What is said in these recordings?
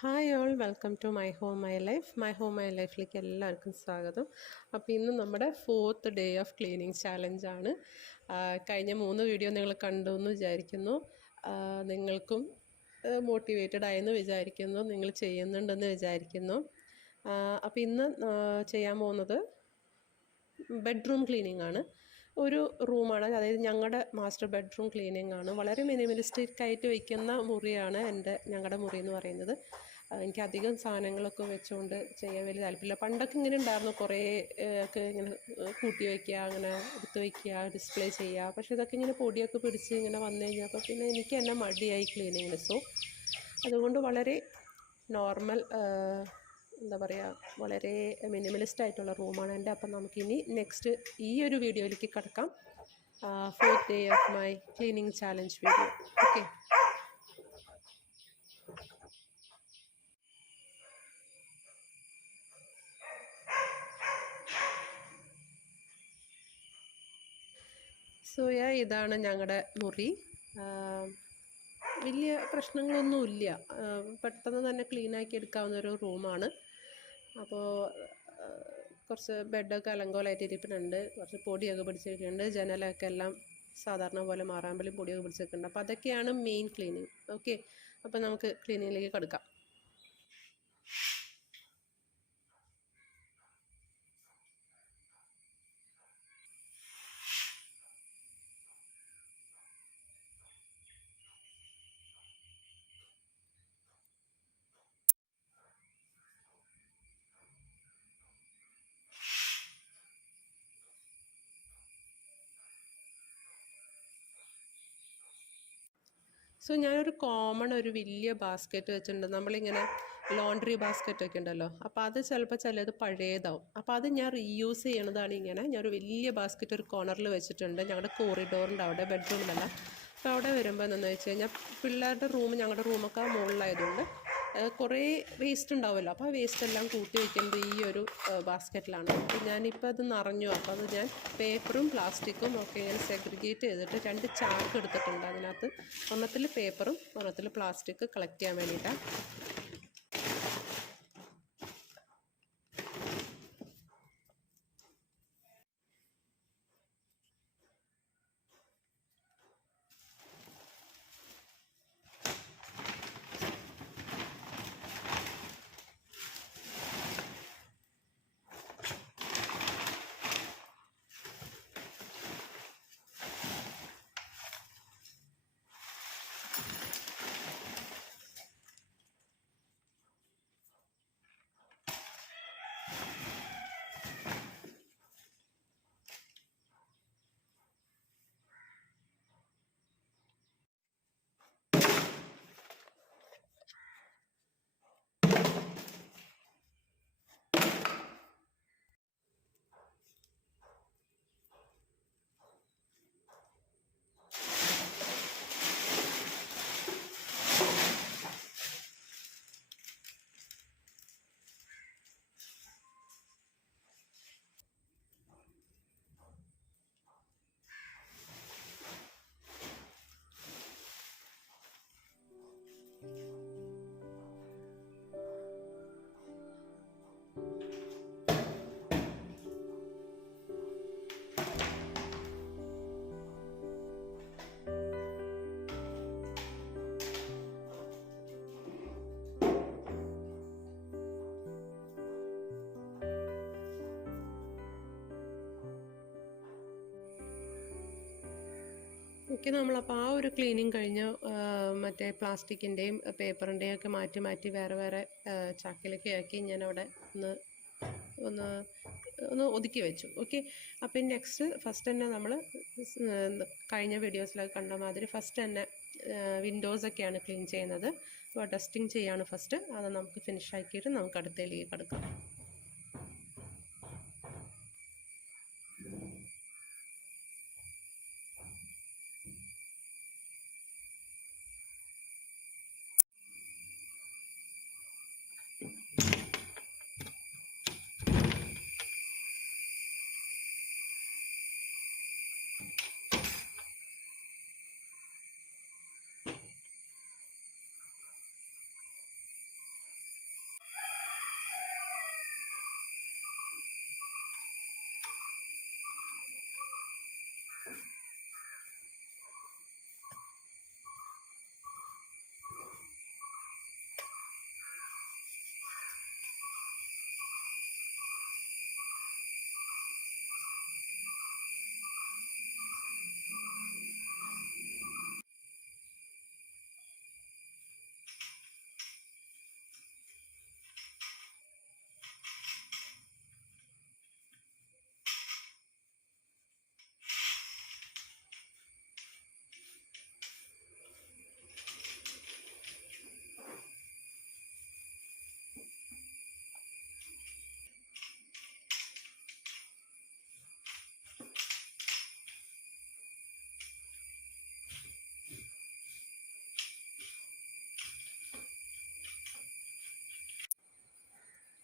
Hi all welcome to my home my life my ലൈഫിലേക്ക് എല്ലാവർക്കും സ്വാഗതം. അപ്പോൾ ഇന്ന് നമ്മുടെ 4th ഡേ ഓഫ് ക്ലീനിങ് ചാലഞ്ചാണ്. കഴിഞ്ഞ 3 വീഡിയോ നിങ്ങൾ കണ്ടു എന്ന് വിചാരിക്കുന്നു. നിങ്ങൾക്കും മോട്ടിവേറ്റഡ് ആയെന്ന് വിചാരിക്കുന്നു, നിങ്ങൾ ചെയ്യുന്നുണ്ടെന്ന് വിചാരിക്കുന്നു. അപ്പോൾ ഇന്ന് ചെയ്യാൻ പോകുന്നത് ബെഡ്റൂം ക്ലീനിങ് ആണ്. ഒരു റൂമാണ്, അതായത് ഞങ്ങളുടെ മാസ്റ്റർ ബെഡ്റൂം ക്ലീനിങ് ആണ്. വളരെ മിനിമലിസ്റ്റിക് ആയിട്ട് വയ്ക്കുന്ന മുറിയാണ് ഞങ്ങളുടെ മുറി എന്ന് പറയുന്നത്. എനിക്ക് അധികം സാധനങ്ങളൊക്കെ വെച്ചുകൊണ്ട് ചെയ്യാൻ വലിയ താല്പര്യമില്ല. പണ്ടൊക്കെ ഇങ്ങനെ ഉണ്ടായിരുന്നു, കുറേ ഒക്കെ ഇങ്ങനെ കൂട്ടി വയ്ക്കുക, അങ്ങനെ എടുത്ത് വയ്ക്കുക, ഡിസ്പ്ലേ ചെയ്യുക. പക്ഷേ ഇതൊക്കെ ഇങ്ങനെ പൊടിയൊക്കെ പിടിച്ച് ഇങ്ങനെ വന്നു കഴിഞ്ഞപ്പോൾ പിന്നെ എനിക്ക് തന്നെ മടിയായി ക്ലീനിങ്ങിന്. സോ അതുകൊണ്ട് വളരെ നോർമൽ, എന്താ പറയുക, വളരെ മിനിമലിസ്റ്റ് ആയിട്ടുള്ള റൂമാണ് എൻ്റെ. അപ്പം നമുക്കിനി നെക്സ്റ്റ് ഈ ഒരു വീഡിയോയിലേക്ക് കിടക്കാം. 4th day of my cleaning challenge video. Okay, ഇതാണ് ഞങ്ങളുടെ മുറി. വലിയ പ്രശ്നങ്ങളൊന്നുമില്ല, പെട്ടെന്ന് തന്നെ ക്ലീനാക്കി എടുക്കാവുന്ന ഒരു റൂമാണ്. അപ്പോൾ കുറച്ച് ബെഡൊക്കെ അലങ്കോലമായിട്ട് ഇരിപ്പിനുണ്ട്, കുറച്ച് പൊടിയൊക്കെ പിടിച്ചിരിക്കുന്നുണ്ട്, ജനലൊക്കെ എല്ലാം സാധാരണ പോലെ മാറാമ്പലും പൊടിയൊക്കെ പിടിച്ചിട്ടുണ്ട്. അപ്പോൾ അതൊക്കെയാണ് മെയിൻ ക്ലീനിങ്. ഓക്കെ, അപ്പോൾ നമുക്ക് ക്ലീനിങ്ങിലേക്ക് കിടക്കാം. ഞാനൊരു ഒരു വലിയ ബാസ്ക്കറ്റ് വെച്ചിട്ടുണ്ട്. നമ്മളിങ്ങനെ ലോണ്ട്രി ബാസ്ക്കറ്റൊക്കെ ഉണ്ടല്ലോ, അപ്പോൾ അത് ചിലത് പഴയതാവും. അപ്പോൾ അത് ഞാൻ റീയൂസ് ചെയ്യണതാണ്. ഞാനൊരു വലിയ ബാസ്ക്കറ്റ് ഒരു കോർണറിൽ വെച്ചിട്ടുണ്ട്, ഞങ്ങളുടെ കോറിഡോറിൻ്റെ അവിടെ, ബെഡ്റൂമിലല്ല. അപ്പോൾ അവിടെ വരുമ്പോൾ എന്താണെന്ന് വെച്ച് കഴിഞ്ഞാൽ, പിള്ളേരുടെ ഞങ്ങളുടെ റൂമൊക്കെ മുകളിലായതുകൊണ്ട് കുറേ വേസ്റ്റ് ഉണ്ടാവുമല്ലോ. അപ്പോൾ ആ വേസ്റ്റ് എല്ലാം കൂട്ടി വയ്ക്കുന്നത് ഈ ഒരു ബാസ്ക്കറ്റിലാണ്. അപ്പോൾ ഞാനിപ്പോൾ അത് നിറഞ്ഞു. അപ്പോൾ അത് ഞാൻ പേപ്പറും പ്ലാസ്റ്റിക്കും ഒക്കെ ഇങ്ങനെ സെഗ്രിഗേറ്റ് ചെയ്തിട്ട് 2 ചാക്ക് എടുത്തിട്ടുണ്ട്. അതിനകത്ത് ഒരെണ്ണത്തിൽ പേപ്പറും ഒരെണ്ണത്തിൽ പ്ലാസ്റ്റിക് കളക്ട് ചെയ്യാൻ വേണ്ടിയിട്ടാണ്. ഓക്കെ, നമ്മളപ്പോൾ ആ ഒരു ക്ലീനിങ് കഴിഞ്ഞ് മറ്റേ പ്ലാസ്റ്റിക്കിൻ്റെയും പേപ്പറിൻ്റെയും ഒക്കെ മാറ്റി വേറെ ചാക്കിലൊക്കെ ആക്കി ഞാനവിടെ ഒന്ന് ഒന്ന് ഒതുക്കി വെച്ചു. ഓക്കെ, അപ്പം നെക്സ്റ്റ് ഫസ്റ്റ് തന്നെ നമ്മൾ കഴിഞ്ഞ വീഡിയോസിലൊക്കെ കണ്ട മാതിരി ഫസ്റ്റ് തന്നെ വിൻഡോസൊക്കെയാണ് ക്ലീൻ ചെയ്യുന്നത്. അപ്പോൾ ഡസ്റ്റിങ് ചെയ്യാണ് ഫസ്റ്റ്. അത് നമുക്ക് ഫിനിഷ് ആക്കിയിട്ട് നമുക്ക് അടുത്തയിലേക്ക് കിടക്കാം.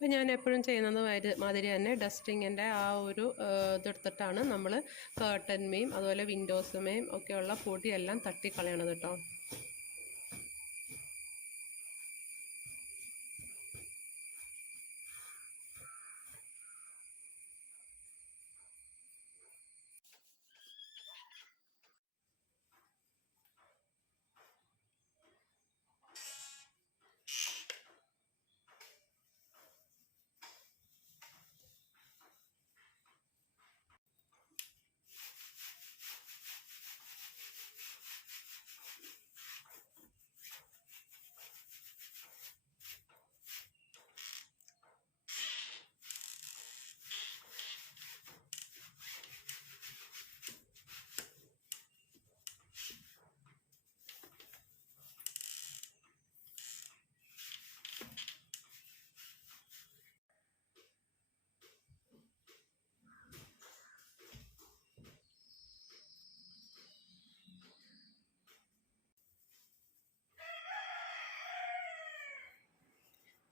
അപ്പോൾ ഞാൻ എപ്പോഴും ചെയ്യുന്നത് മാതിരി തന്നെ ഡസ്റ്റിങ്ങിൻ്റെ ആ ഒരു ഇതെടുത്തിട്ടാണ് നമ്മൾ കേർട്ടന്മേയും അതുപോലെ വിൻഡോസുമേയും ഒക്കെയുള്ള പൊടിയെല്ലാം തട്ടിക്കളയണത് കേട്ടോ.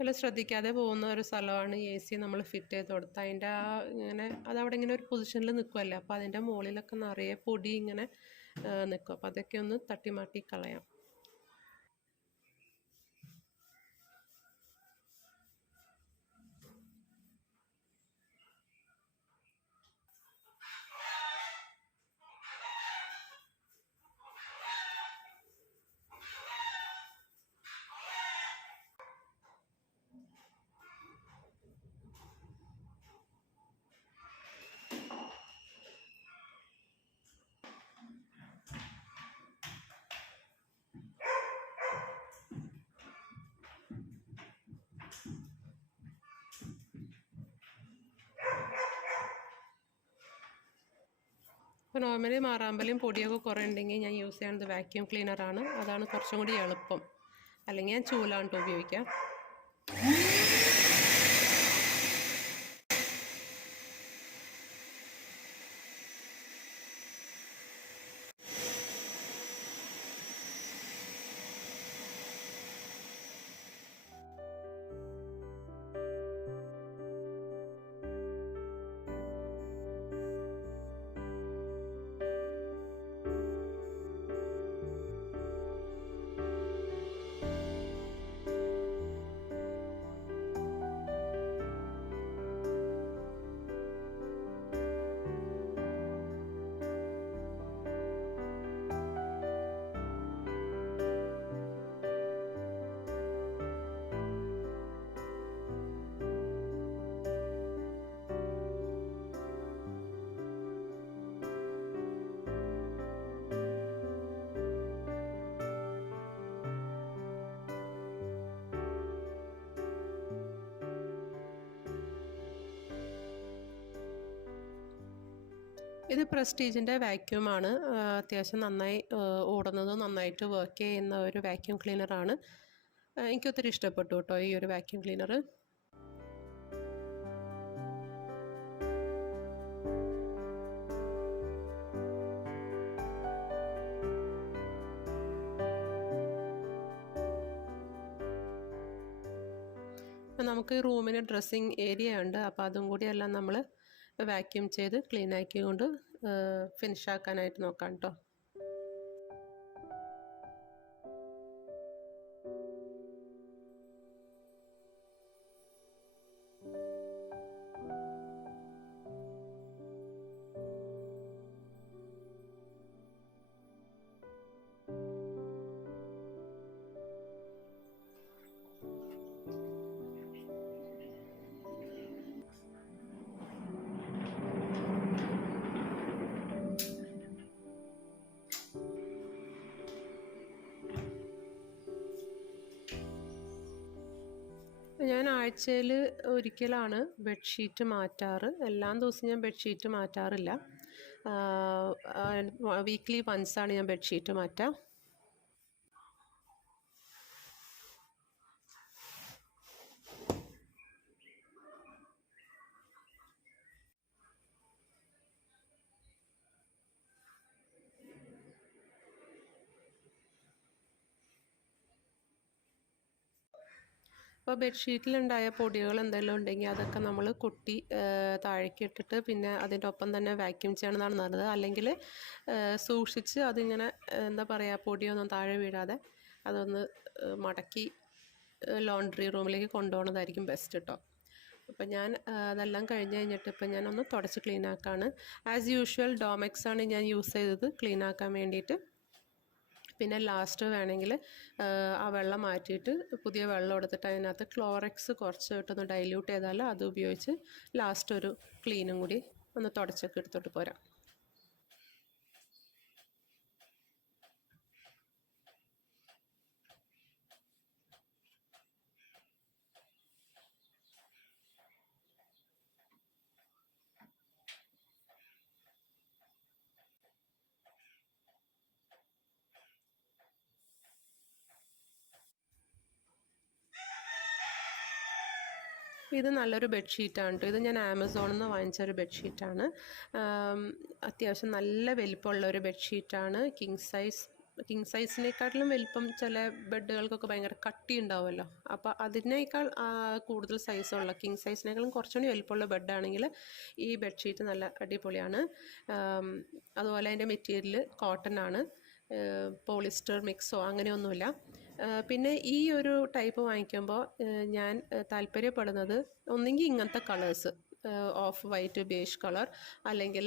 വല്ല ശ്രദ്ധിക്കാതെ പോകുന്ന ഒരു സ്ഥലമാണ് AC നമ്മൾ ഫിറ്റ് ചെയ്ത് കൊടുത്താൽ അതിൻ്റെ ആ ഇങ്ങനെ അതവിടെ ഇങ്ങനെ ഒരു പൊസിഷനിൽ നിൽക്കുമല്ലേ, അപ്പോൾ അതിൻ്റെ മുകളിലൊക്കെ നിറയെ പൊടി ഇങ്ങനെ നിൽക്കും. അപ്പോൾ അതൊക്കെ ഒന്ന് തട്ടിമാട്ടി കളയാം. ഇപ്പോൾ നോർമലി മാറാമ്പലും പൊടിയൊക്കെ കുറേ ഉണ്ടെങ്കിൽ ഞാൻ യൂസ് ചെയ്യുന്നത് വാക്യൂം ക്ലീനറാണ്. അതാണ് കുറച്ചും കൂടി എളുപ്പം. അല്ലെങ്കിൽ ഞാൻ ചൂലാണ് കേട്ടോ ഉപയോഗിക്കാം. ഇത് പ്രസ്റ്റീജിൻ്റെ വാക്യൂമാണ്. അത്യാവശ്യം നന്നായി ഓടുന്നതും നന്നായിട്ട് വർക്ക് ചെയ്യുന്ന ഒരു വാക്യൂം ക്ലീനറാണ്. എനിക്കൊത്തിരി ഇഷ്ടപ്പെട്ടു കേട്ടോ ഈ ഒരു വാക്യൂം ക്ലീനർ. നമുക്ക് റൂമിന് ഡ്രസ്സിങ് ഏരിയ ഉണ്ട്, അപ്പോൾ അതും കൂടിയെല്ലാം നമ്മൾ വാക്യൂം ചെയ്ത് ക്ലീൻ ആക്കിക്കൊണ്ട് ഫിനിഷ് ആക്കാനായിട്ട് നോക്കാം കേട്ടോ. ഞാൻ ആഴ്ചയിൽ ഒരിക്കലാണ് ബെഡ്ഷീറ്റ് മാറ്റാറ്. എല്ലാ ദിവസവും ഞാൻ ബെഡ്ഷീറ്റ് മാറ്റാറില്ല. വീക്ക്ലി വൺസാണ് ഞാൻ ബെഡ്ഷീറ്റ് മാറ്റുക. അപ്പോൾ ബെഡ്ഷീറ്റിലുണ്ടായ പൊടികൾ എന്തെങ്കിലും ഉണ്ടെങ്കിൽ അതൊക്കെ നമ്മൾ കൊട്ടി താഴേക്ക് ഇട്ടിട്ട് പിന്നെ അതിൻ്റെ ഒപ്പം തന്നെ വാക്യൂം ചെയ്യണമെന്നാണ് നല്ലത്. അല്ലെങ്കിൽ സൂക്ഷിച്ച് അതിങ്ങനെ എന്താ പറയുക, പൊടിയൊന്നും താഴെ വീഴാതെ അതൊന്ന് മടക്കി ലോണ്ട്രി റൂമിലേക്ക് കൊണ്ടുപോകുന്നതായിരിക്കും ബെസ്റ്റ് കേട്ടോ. അപ്പം ഞാൻ അതെല്ലാം കഴിഞ്ഞ് കഴിഞ്ഞിട്ട് ഇപ്പം ഞാനൊന്ന് തുടച്ച് ക്ലീൻ ആക്കാണ്. ആസ് യൂഷ്വൽ ഡോമെക്സാണ് ഞാൻ യൂസ് ചെയ്തത് ക്ലീൻ ആക്കാൻ വേണ്ടിയിട്ട്. പിന്നെ ലാസ്റ്റ് വേണമെങ്കിൽ ആ വെള്ളം മാറ്റിയിട്ട് പുതിയ വെള്ളം എടുത്തിട്ട് അതിനകത്ത് ക്ലോറക്സ് കുറച്ച് ഇട്ടൊന്ന് ഡൈല്യൂട്ട് ചെയ്താൽ അത് ഉപയോഗിച്ച് ലാസ്റ്റ് ഒരു ക്ലീനും കൂടി ഒന്ന് തുടച്ചൊക്കെ എടുത്തോട്ട് പോരാം. ഇത് നല്ലൊരു ബെഡ്ഷീറ്റാണ് കേട്ടോ. ഇത് ഞാൻ ആമസോണിൽ നിന്ന് വാങ്ങിച്ചൊരു ബെഡ്ഷീറ്റാണ്. അത്യാവശ്യം നല്ല വലിപ്പമുള്ള ഒരു ബെഡ്ഷീറ്റാണ്. കിങ് സൈസിനേക്കാട്ടിലും വലിപ്പം ചില ബെഡുകൾക്കൊക്കെ ഭയങ്കര കട്ടി ഉണ്ടാവുമല്ലോ. അപ്പോൾ അതിനേക്കാൾ കൂടുതൽ സൈസുള്ള കിങ് സൈസിനേക്കാളും കുറച്ചുകൂടി വലിപ്പമുള്ള ബെഡാണെങ്കിൽ ഈ ബെഡ്ഷീറ്റ് നല്ല അടിപൊളിയാണ്. അതുപോലെ അതിൻ്റെ മെറ്റീരിയൽ കോട്ടൺ ആണ്, പോളിസ്റ്റർ മിക്സോ അങ്ങനെയൊന്നുമില്ല. പിന്നെ ഈ ഒരു ടൈപ്പ് വാങ്ങിക്കുമ്പോൾ ഞാൻ താല്പര്യപ്പെടുന്നത് ഒന്നെങ്കിൽ ഇങ്ങനത്തെ കളേഴ്സ്, ഓഫ് വൈറ്റ് ബേഷ് കളർ അല്ലെങ്കിൽ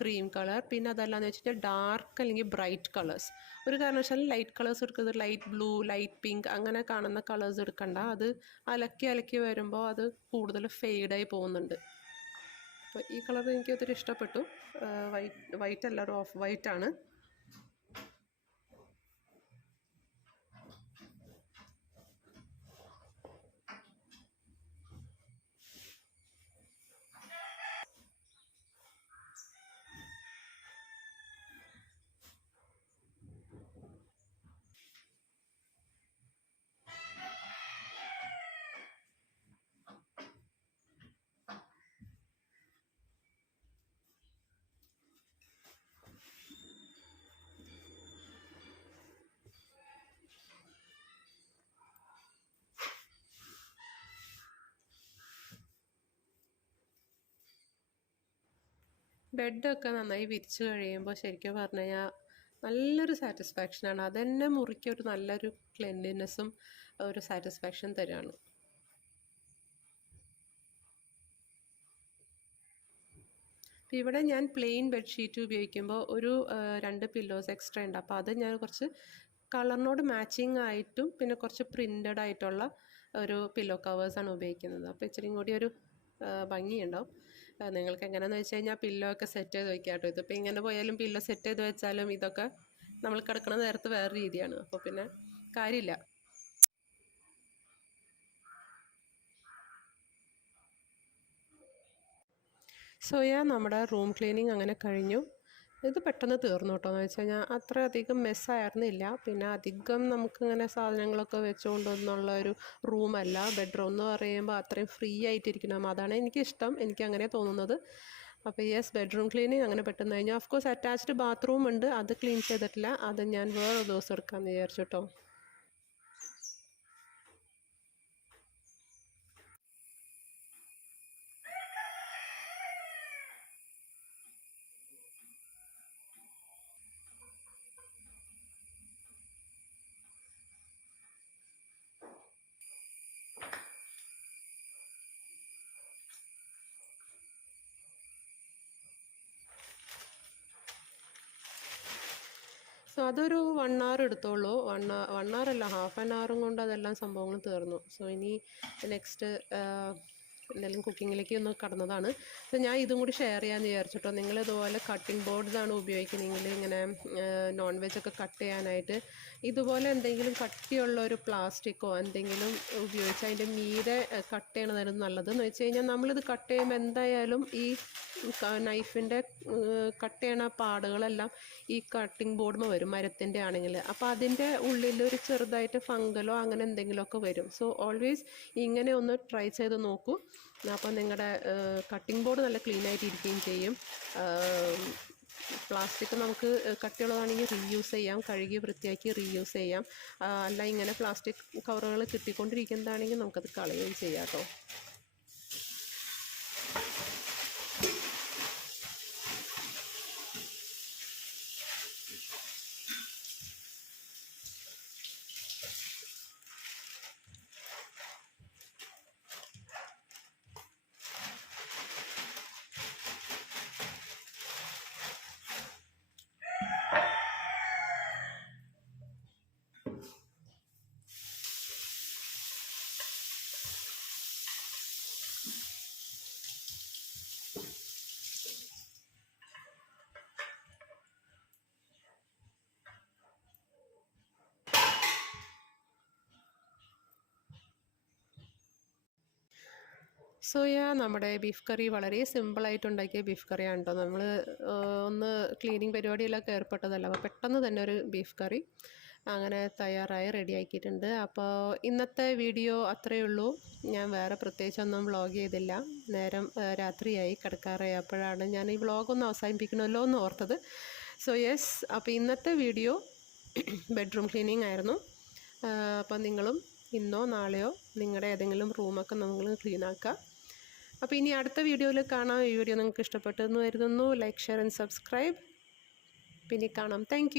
ക്രീം കളർ, പിന്നെ അതല്ലാന്ന് വെച്ചിട്ട് ഡാർക്ക് അല്ലെങ്കിൽ ബ്രൈറ്റ് കളേഴ്സ്. ഒരു കാരണവശാലും ലൈറ്റ് കളേഴ്സ് എടുക്കുന്നത് ലൈറ്റ് ബ്ലൂ, ലൈറ്റ് പിങ്ക് അങ്ങനെ കാണുന്ന കളേഴ്സ് എടുക്കണ്ട. അത് അലക്കി വരുമ്പോൾ അത് കൂടുതൽ ഫെയ്ഡായി പോകുന്നുണ്ട്. അപ്പോൾ ഈ കളർ എനിക്ക് ഒത്തിരി ഇഷ്ടപ്പെട്ടു. വൈറ്റ് അല്ല, ഒരു ഓഫ് വൈറ്റ് ആണ്. ബെഡൊക്കെ നന്നായി വിരിച്ച് കഴിയുമ്പോൾ ശരിക്കും പറഞ്ഞു കഴിഞ്ഞാൽ നല്ലൊരു സാറ്റിസ്ഫാക്ഷനാണ്. അതെന്നെ മുറിക്ക് ഒരു നല്ലൊരു ക്ലെൻലിനെസ്സും ഒരു സാറ്റിസ്ഫാക്ഷൻ തരുകയാണ്. ഇവിടെ ഞാൻ പ്ലെയിൻ ബെഡ്ഷീറ്റ് ഉപയോഗിക്കുമ്പോൾ ഒരു 2 പില്ലോസ് എക്സ്ട്രാ ഉണ്ട്. അപ്പോൾ അത് ഞാൻ കുറച്ച് കളറിനോട് മാച്ചിങ് ആയിട്ടും പിന്നെ കുറച്ച് പ്രിൻറ്റഡ് ആയിട്ടുള്ള ഒരു പില്ലോ കവേഴ്സാണ് ഉപയോഗിക്കുന്നത്. അപ്പോൾ ഇച്ചിരിയും കൂടി ഒരു ഭംഗിയുണ്ടാവും. നിങ്ങൾക്ക് എങ്ങനെയാണെന്ന് വെച്ച് കഴിഞ്ഞാൽ പില്ലോ ഒക്കെ സെറ്റ് ചെയ്ത് വയ്ക്കാം കേട്ടോ. ഇതിപ്പോൾ ഇങ്ങനെ പോയാലും പില്ലോ സെറ്റ് ചെയ്ത് വെച്ചാലും ഇതൊക്കെ നമ്മൾ കിടക്കുന്ന നേരത്ത് വേറെ രീതിയാണ്. അപ്പോൾ പിന്നെ കാര്യമില്ല. നമ്മുടെ റൂം ക്ലീനിങ് അങ്ങനെ കഴിഞ്ഞു. ഇത് പെട്ടെന്ന് തീർന്നു കേട്ടോ. എന്ന് വെച്ച് കഴിഞ്ഞാൽ അത്ര അധികം മെസ്സായിരുന്നില്ല. പിന്നെ അധികം നമുക്കിങ്ങനെ സാധനങ്ങളൊക്കെ വെച്ചുകൊണ്ടൊന്നുള്ള ഒരു റൂമല്ല. ബെഡ്റൂം എന്ന് പറയുമ്പോൾ അത്രയും ഫ്രീ ആയിട്ടിരിക്കണം. അതാണ് എനിക്കിഷ്ടം, എനിക്ക് അങ്ങനെ തോന്നുന്നത്. അപ്പോൾ യെസ്, ബെഡ്റൂം ക്ലീനിങ് അങ്ങനെ പെട്ടെന്ന് കഴിഞ്ഞു. ഓഫ് കോഴ്സ് അറ്റാച്ച്ഡ് ബാത്റൂം ഉണ്ട്, അത് ക്ലീൻ ചെയ്തിട്ടില്ല. അത് ഞാൻ വേറൊരു ദിവസം എടുക്കാമെന്ന് വിചാരിച്ചു കേട്ടോ. അതൊരു 1 hour എടുത്തോളൂ. 1 hour അല്ല, ഹാഫ് ആൻ അവറും കൊണ്ട് അതെല്ലാം സംഭവങ്ങളും തീർന്നു. ഇനി നെക്സ്റ്റ് എന്തെങ്കിലും കുക്കിങ്ങിലേക്ക് ഒന്ന് കടന്നതാണ്. ഞാൻ ഇതും കൂടി ഷെയർ ചെയ്യാമെന്ന് വിചാരിച്ചിട്ടോ. നിങ്ങളിതുപോലെ കട്ടിംഗ് ബോർഡ്സാണ് ഉപയോഗിക്കുന്നതെങ്കിൽ ഇങ്ങനെ നോൺ വെജൊക്കെ കട്ട് ചെയ്യാനായിട്ട് ഇതുപോലെ എന്തെങ്കിലും കട്ടിയുള്ള ഒരു പ്ലാസ്റ്റിക്കോ എന്തെങ്കിലും ഉപയോഗിച്ച് അതിൻ്റെ മീതെ കട്ട് ചെയ്യണതായിരുന്നു നല്ലത്. എന്ന് വെച്ച് കഴിഞ്ഞാൽ നമ്മളിത് കട്ട് ചെയ്യുമ്പോൾ എന്തായാലും ഈ നൈഫിൻ്റെ കട്ട് ചെയ്യണ പാടുകളെല്ലാം ഈ കട്ടിംഗ് ബോർഡുമ്പോൾ വരും, മരത്തിൻ്റെ ആണെങ്കിൽ. അപ്പോൾ അതിൻ്റെ ഉള്ളിൽ ഒരു ചെറുതായിട്ട് ഫംഗലോ അങ്ങനെ എന്തെങ്കിലുമൊക്കെ വരും. ഓൾവേസ് ഇങ്ങനെ ഒന്ന് ട്രൈ ചെയ്ത് നോക്കൂ. അപ്പോൾ നിങ്ങളുടെ കട്ടിംഗ് ബോർഡ് നല്ല ക്ലീൻ ആയിട്ട് ഇരിക്കുകയും ചെയ്യും. പ്ലാസ്റ്റിക് നമുക്ക് കട്ടിയുള്ളതാണെങ്കിൽ റീയൂസ് ചെയ്യാം, കഴുകി വൃത്തിയാക്കി റീയൂസ് ചെയ്യാം. അല്ല ഇങ്ങനെ പ്ലാസ്റ്റിക് കവറുകൾ കിട്ടിക്കൊണ്ടിരിക്കുന്നതാണെങ്കിൽ നമുക്കത് കളയുകയും ചെയ്യാം കേട്ടോ. നമ്മുടെ ബീഫ് കറി വളരെ സിമ്പിളായിട്ട് ഉണ്ടാക്കിയ ബീഫ് കറിയാണ് കേട്ടോ. നമ്മൾ ഒന്ന് ക്ലീനിങ് പരിപാടിയിലൊക്കെ ഏർപ്പെട്ടതല്ല, അപ്പോൾ പെട്ടെന്ന് തന്നെ ഒരു ബീഫ് കറി അങ്ങനെ തയ്യാറായി റെഡിയാക്കിയിട്ടുണ്ട്. അപ്പോൾ ഇന്നത്തെ വീഡിയോ അത്രയേ ഉള്ളൂ. ഞാൻ വേറെ പ്രത്യേകിച്ചൊന്നും വ്ളോഗ് ചെയ്തില്ല. നേരം രാത്രിയായി, കിടക്കാറായി. അപ്പോഴാണ് ഞാൻ ഈ വ്ളോഗൊന്ന് അവസാനിപ്പിക്കണമല്ലോ എന്ന് ഓർത്തത്. അപ്പോൾ ഇന്നത്തെ വീഡിയോ ബെഡ്റൂം ക്ലീനിങ് ആയിരുന്നു. അപ്പോൾ നിങ്ങളും ഇന്നോ നാളെയോ നിങ്ങളുടെ ഏതെങ്കിലും റൂമൊക്കെ നമ്മൾ ക്ലീൻ ആക്കുക. അപ്പോൾ ഇനി അടുത്ത വീഡിയോയിൽ കാണാം. ഈ വീഡിയോ നിങ്ങൾക്ക് ഇഷ്ടപ്പെട്ടെന്ന് കരുതുന്നു. Like, share and subscribe. പിന്നെ കാണാം. താങ്ക്